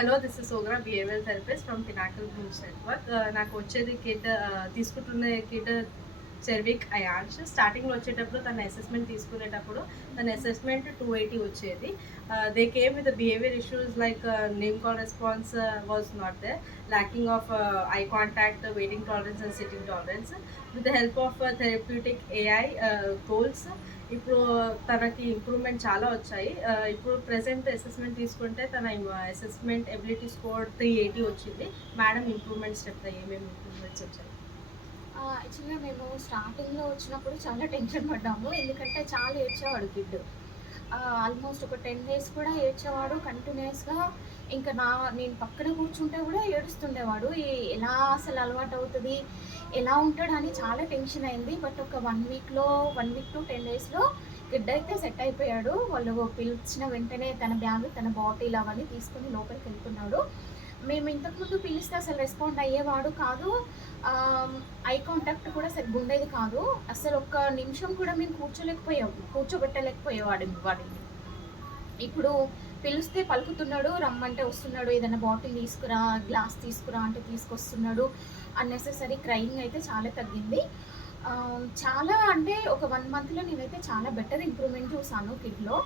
Hello, this is Sogra, behaviour therapist from pinnacle groups network. నాకు వచ్చేది kid తీసుకుంటున్న kid చెర్విక్ Ayansh. స్టార్టింగ్లో వచ్చేటప్పుడు తన అసెస్మెంట్ తీసుకునేటప్పుడు తన అసెస్మెంట్ 280 వచ్చేది. They came with behaviour issues like name call response was not there, lacking of eye contact, waiting tolerance and sitting tolerance. With the help of therapeutic AI goals ఇప్పుడు తనకి improvement చాలా వచ్చాయి. ఇప్పుడు present assessment తీసుకుంటే తన assessment ability score 380 వచ్చింది. Madam improvements చెప్తాయి, ఏమేమి ఇంప్రూవ్మెంట్స్ వచ్చాయి? యాక్చువల్గా మేము స్టార్టింగ్లో వచ్చినప్పుడు చాలా టెన్షన్ పడ్డాము, ఎందుకంటే చాలా ఏడ్చేవాడు కిడ్. ఆల్మోస్ట్ ఒక 10 days కూడా ఏడ్చేవాడు కంటిన్యూస్గా. ఇంకా నేను పక్కన కూర్చుంటే కూడా ఏడుస్తుండేవాడు. ఎలా అసలు అలవాటు అవుతుంది, ఎలా ఉంటాడని చాలా టెన్షన్ అయింది. బట్ ఒక 1 week to 10 daysలో కిడ్ అయితే సెట్ అయిపోయాడు. వాళ్ళు పిలిచిన వెంటనే తన బ్యాగ్, తన బాటిల్ అవన్నీ తీసుకొని లోపలికి వెళ్తున్నాడు. మేము ఇంతకుముందు పిలిస్తే అసలు రెస్పాండ్ అయ్యేవాడు కాదు. ఐ కాంటాక్ట్ కూడా సరిగ్గా ఉండేది కాదు. అసలు ఒక్క నిమిషం కూడా మేము కూర్చోబెట్టలేకపోయేవాడు వాడిని. ఇప్పుడు పిలిస్తే పలుకుతున్నాడు, రమ్మంటే వస్తున్నాడు, ఏదైనా బాటిల్ తీసుకురా, గ్లాస్ తీసుకురా అంటే తీసుకొస్తున్నాడు. అన్నెసెసరీ క్రైయింగ్ అయితే చాలా తగ్గింది. చాలా అంటే ఒక 1 monthలో నేనైతే చాలా బెటర్ ఇంప్రూవ్మెంట్ చూసాను కిడ్లో.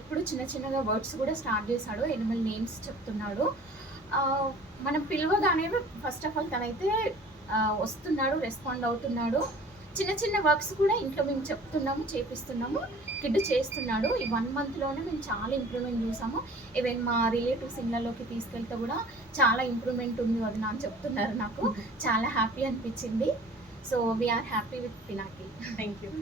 ఇప్పుడు చిన్న చిన్నగా వర్డ్స్ కూడా స్టార్ట్ చేశాడు, ఎనిమల్ నేమ్స్ చెప్తున్నాడు. మనం పిలవగానే ఫస్ట్ ఆఫ్ ఆల్ తనైతే వస్తున్నాడు, రెస్పాండ్ అవుతున్నాడు. చిన్న చిన్న వర్క్స్ కూడా ఇంట్లో మేము చెప్తున్నాము, చేపిస్తున్నాము, కిడ్ చేస్తున్నాడు. ఈ 1 monthలోనే మేము చాలా ఇంప్రూవ్మెంట్ చూసాము. ఈవెన్ మా రిలేటివ్స్ ఇళ్ళలోకి తీసుకెళ్తే కూడా చాలా ఇంప్రూవ్మెంట్ ఉంది వదిన అని చెప్తున్నారు. నాకు చాలా హ్యాపీ అనిపించింది. So we are happy with Pinaki. Thank you.